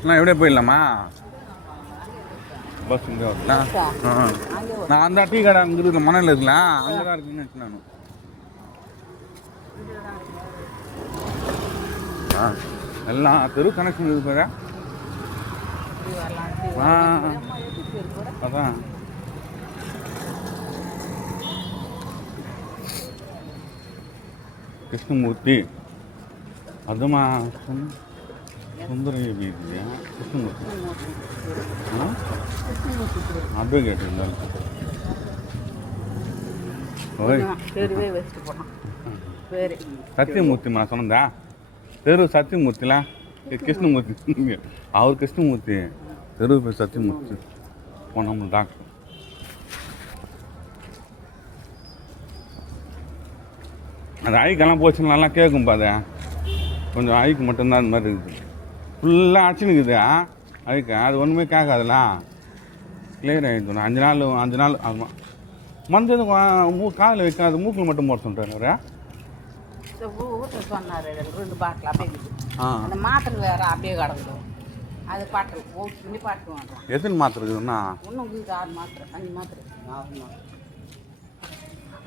அண்ணா எப்படியே போயிடலாமா? பஸ் இங்கே வரல. நான் அந்த டீ கடை அங்கே இருக்கிற மணலில் இருக்கலாம், அங்கே தான் இருக்குன்னு நினச்சேன் நான். எல்லாம் தெரு கனெக்ஷன் இருக்குது பாரு. அதான் கிருஷ்ணமூர்த்தி அதுமா சுந்தரய்ய வீதியா கிருஷ்ணமூர்த்தி அப்படியே கேட்டிருந்தேன். சத்தியமூர்த்தி நான் சொன்னதா தெரு சத்தியமூர்த்திலாம் கிருஷ்ணமூர்த்தி அவர் கிருஷ்ணமூர்த்தி தெரு பேர் சத்தியமூர்த்தி போனோம் டாக்டர். அந்த ஐக்கெல்லாம் போச்சுன்னா நல்லா கேட்கும்பா. அதை கொஞ்சம் ஐக்கு மட்டும்தான் அந்த மாதிரி இருக்குது. ஃபுல்லாக அடிச்சுனுக்குது ஐக்கு, அது ஒன்றுமே கேட்காதுலாம் கிளியர் ஆகிடுச்சு. 5 நாள் ஆமாம். மருந்து காதில் வைக்காது, மூக்கில் மட்டும் போட சொல்கிறாரு சொன்னார். 2 பாட்டில் அந்த மாத்திரை வேறு அப்படியே கிடக்குது. அது பாட்டு பண்ணி பாட்டு வாங்கலாம். எத்தனை மாத்திரை இருக்குதுன்னா? இன்னும் 6 மாத்திரை 5 மாத்திரை.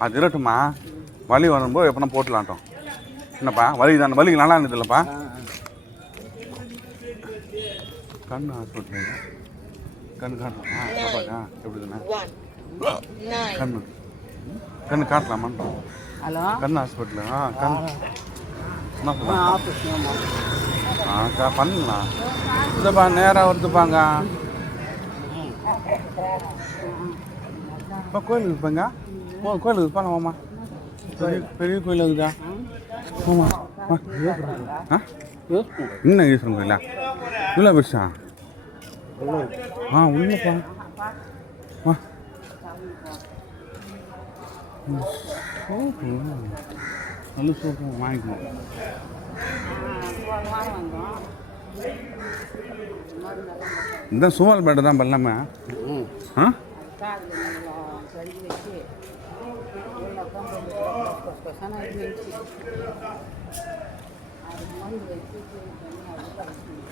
அது இருக்கட்டுமா, வலி வரும்போது எப்படின்னா போட்டுலாட்டோம். என்னப்பா வலி தானே? வலிக்கு நல்லா இருந்தது இல்லைப்பா? கண் ஹாஸ்பிட்டல் கண் காட்டலாமா? பாப்பாக்கா எப்படி தானே கண் காட்டலாமான்னு. ஹலோ கண் ஹாஸ்பிட்டலு கண் என்ன பண்ணலாம். இல்லைப்பா நேராக வருதுப்பாங்க. இப்போ கோயிலுக்கு இருப்பேங்க. கோயிலுக்கு இருப்பா மாமா. பெரிய கோயில் இருக்குதா? ஆமாம். இன்னும் ஈஸ்வரன் கோயிலா? இவ்வளோ பெருசா? உள்ளப்பா. நல்ல சூப்பர் வாங்கிக்கணும். இந்த சுவால் பேட்டை தான் பண்ணலாமே.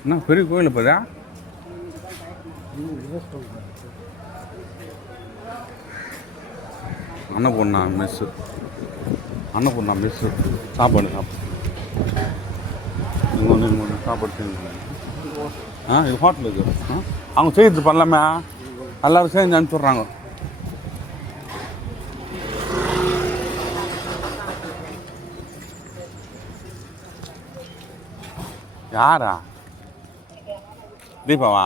என்ன பெரிய கோயில் இப்போதா? அன்னபூர்ணா மெஸ்ஸு சாப்பாடு இங்கே சாப்பாடு செஞ்சு இது ஹோட்டல் இருக்குது. அவங்க செய்கிறது பண்ணலாமே, எல்லோரும் செஞ்சு அனுப்பிச்சுட்றாங்க. யாரா? தீபாவா?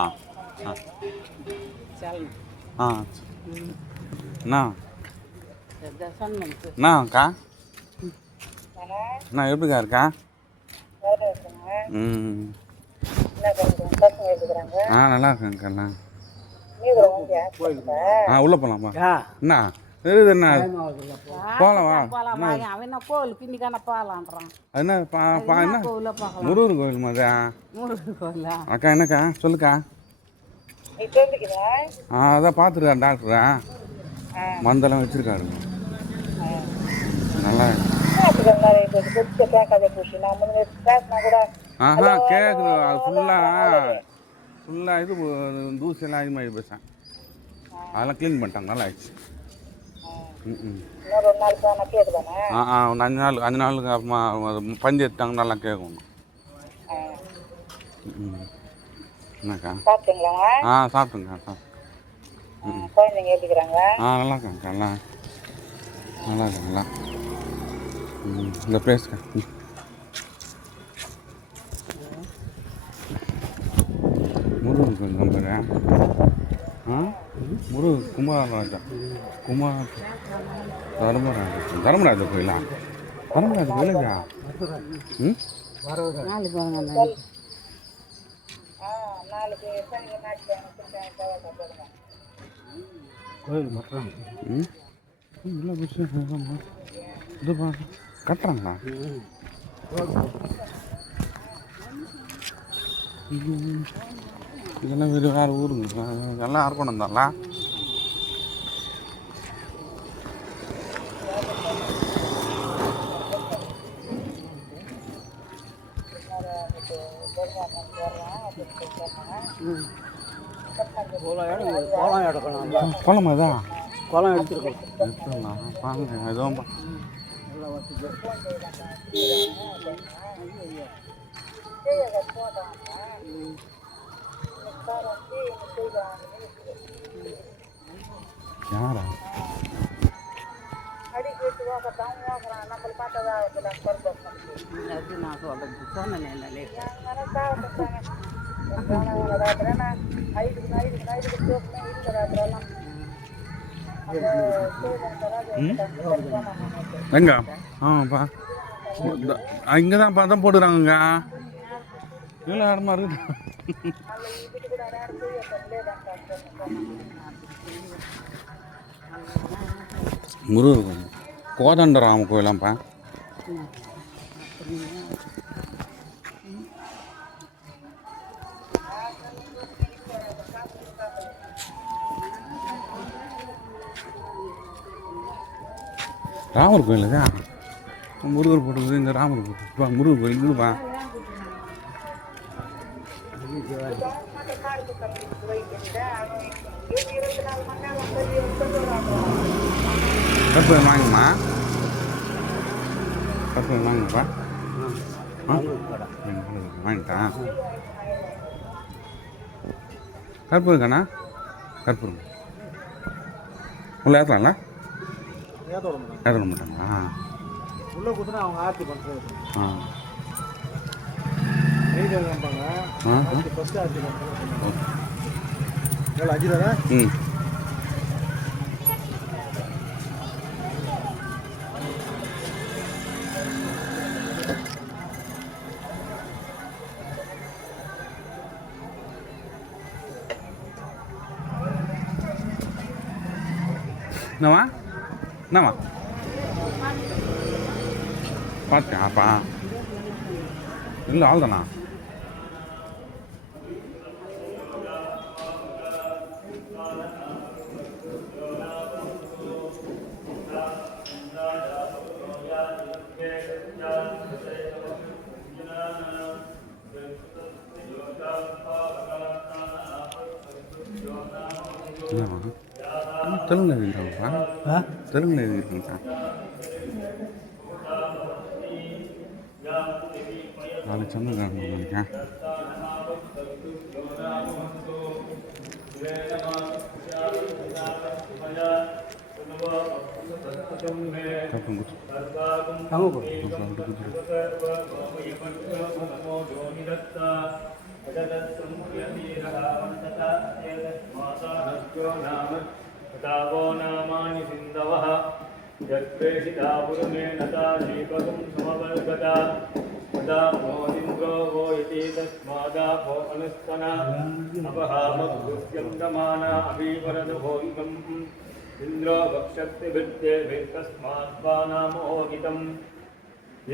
அண்ணாக்கா அண்ணா எப்படிக்கா இருக்கா? நல்லா இருக்கேங்க்கா. உள்ளே போகலாமா? என்ன தெரியுது? என்ன போகலாம். என்ன முருகர் கோயில் மாதிரி. அக்கா என்னக்கா சொல்லுக்கா. அதான் பார்த்துருக்காரு டாக்டரா, மருந்தெல்லாம் வச்சுருக்காரு. நல்லா கேட்குது. அது ஃபுல்லாக இது தூசியெல்லாம் அதிகமாகி பேசேன். அதெல்லாம் க்ளீன் பண்ணிட்டாங்க, நல்லா ஆயிடுச்சு. ஒரு 5 நாளுக்கு அப்புறமா பஞ்சு எடுத்தாங்க, நல்லா கேட்கும். என்னக்கா சாப்பிட்டுங்க. நல்லா இருக்காங்கக்கா. நல்லா இருக்காங்களா? இந்த பிளேஸ்க்கா முருகன் கோயில் நம்பர். முருகன் குமாரராஜா தர்மராஜ கோயிலா? தர்மராஜ கோயிலா? கோயில் மட்டும் இல்லை விஷயம் இது கட்டுறாங்களா? இதெல்லாம் வேறு ஊருங்க, எல்லாம் அரக்கணும் தான்ல. குளம் எடுக்கணும். குளமா தான் குளம் எடுத்துருக்கோம். எடுத்துடலாம் பாருங்க எதுவும் யாரா அது நான் சொல்றது சொன்னேன் எங்க ஆமாப்பா இங்கே தான் பார்த்தா போட்டுக்கிறாங்கங்க இவ்வளோ இடமா இருக்குது முருகன் கோதண்டராம கோயிலாம்ப்பா ராமர் கோயில் தான் முருகர் போட்டுக்குது இந்த ராமர் போட்டுப்பா முருகர் கோயில் இருக்குதுப்பா கற்பூரம் வாங்குமா கற்பூரம் வாங்குப்பா வாங்கிட்டான் கற்பூரம் தானா கற்பூரம் உள்ள ஏற்றலாம்ல ஏற்ற மாட்டாங்களா உள்ள கொடுத்தா அவங்க ஆர்த்தி பண்ணுறது. ஆ ஃபஸ்ட்டு ஆர்த்தி பண்ணுறது. எவ்வளோ 5 ரூபா? ம் என்னவா என்னவா பார்த்தியாப்பா இல்லை ஆள்தானா என்னவா தெலுங்கு எழுதிருக்காங்கப்பா தெலுங்குல எழுதிருக்காங்க நாளைக்கு சொன்னாங்க நினைக்கிறேன் तावो नामानि सिन्धवः यत्प्रेषिता पुरुमेण दीपकं समवर्गता तदा मोदिन्द्रो वो यति तस्मादापो अनुस्तना अपहामभृत्यं दमाना अभिवरदभोगिकम् इन्द्रो वक्षस्तिभिर्देभिस्तस्मात् स्वानामोहितम्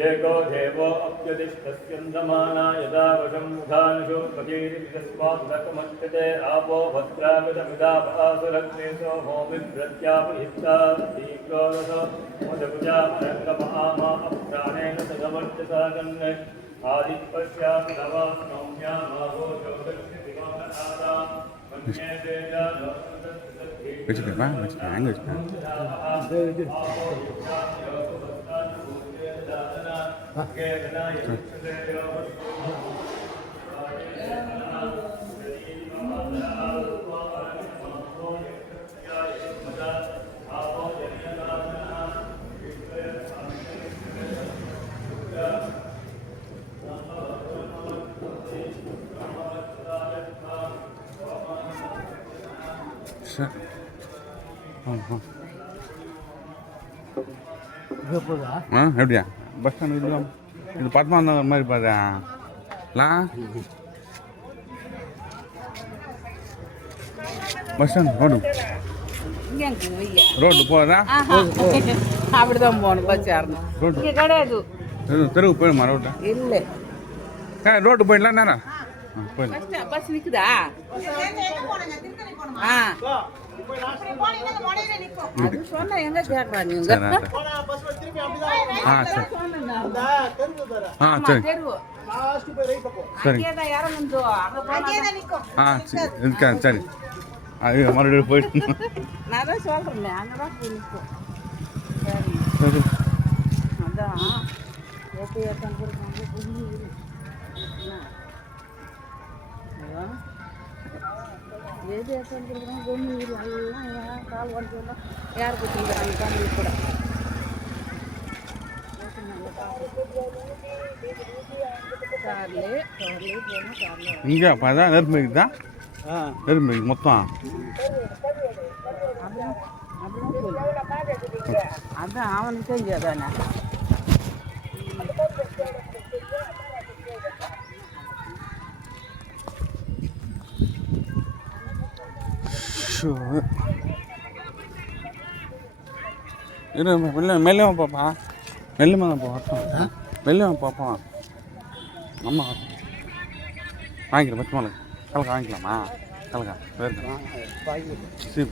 एको देवो अप्यतिष्ठस्यन्दमाना यदा वशं मुखानुषु पतीरितस्मात्तकमच्यते आपो भद्राविदमिदापासुरग्ने सोमोमिभ्रत्यापहिता दीक्रोदसो मदकुजामरङ्गमहामा अप्राणेन सदवर्जसा गन्ने आदित्पश्यापि नवास्नौम्यामावो ज्योतिर्दिवाकनादाम् वन्ये तेजालो வச்சுக்கப்பா வச்சுக்கேன் எங்கே வச்சுக்கேன் சரி ஆ எப்படியா பஸ் ஸ்டாண்ட் இதுதான் இது பத்மாநகர் மாதிரி பாருலா பஸ் ஸ்டாண்ட் ரோடு போதா அப்படிதான் போகணும் பஸ் ஏறணும் இங்கே கிடையாது தெருவு போயிடுமா ரோட்டு இல்லை ரோட்டு போயிடலாம் நேரம் போயிடலாம் பஸ் நிற்குதா ஆ அது சொன்னா எங்க கேட்கறாங்க சரி தெருவு சரி இறங்கணும் சரி அது மறுபடியும் போயிட்டு நான் தான் சொல்கிறேன் அங்கே தான் போய் நிற்கும் சரி அதான் எப்படி ஏற்றாங்க கொடுப்பாங்க கும்மி எது ஏற்றாங்க கொடுக்குறாங்க கும்மி எல்லாம் கால் உடச்செல்லாம் யார் கொடுத்துருக்குறாங்க கம்மி கூட கார்லே போகணும் கார்லே இங்கே அப்போ அதான் நெருப்பு தான் நெருப்பு மொத்தம் அதான் அவனுக்கு தெரிஞ்சதானே இரு மெல்லவன் பாப்பா மெல்லமா தான் போட்டோம் மெல்லவன் பார்ப்போம் ஆமா வாங்கிக்கிறேன் பச்சை மிளகா கலக்கா வாங்கிக்கலாமா கலக்கா சரி